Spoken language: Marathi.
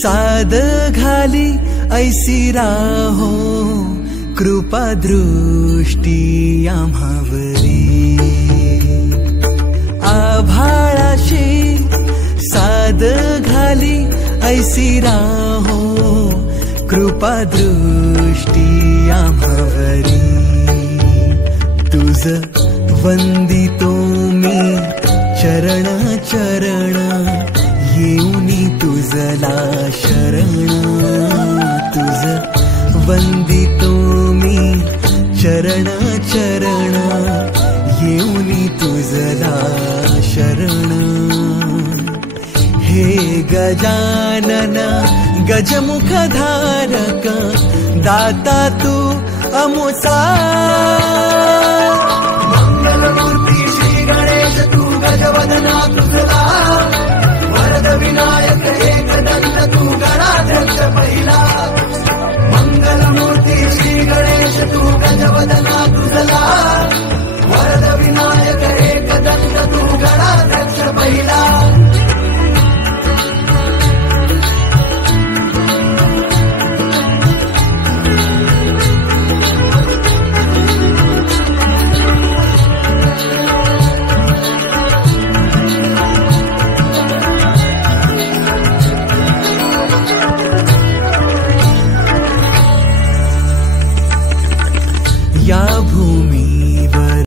साद घाली ऐसी राहो कृपा दृष्टी आम्हावरी आभाळाशी साद घाली ऐसी राहो कृपा दृष्टी आम्हावरी तुझ वंदितो मी चरण चरण येऊनी तुझला शरण तुझ वंदितो मी चरण चरण येऊनी तुझला शरण हे गजानन गजमुखधारक दाता तू अमुसा मंगलमूर्ती श्री गणेश तू गजवदना तुझला वरद विनायक एकदंत तू गणाध्यक्ष पहिला मंगलमूर्ती श्री गणेश तू गजवदना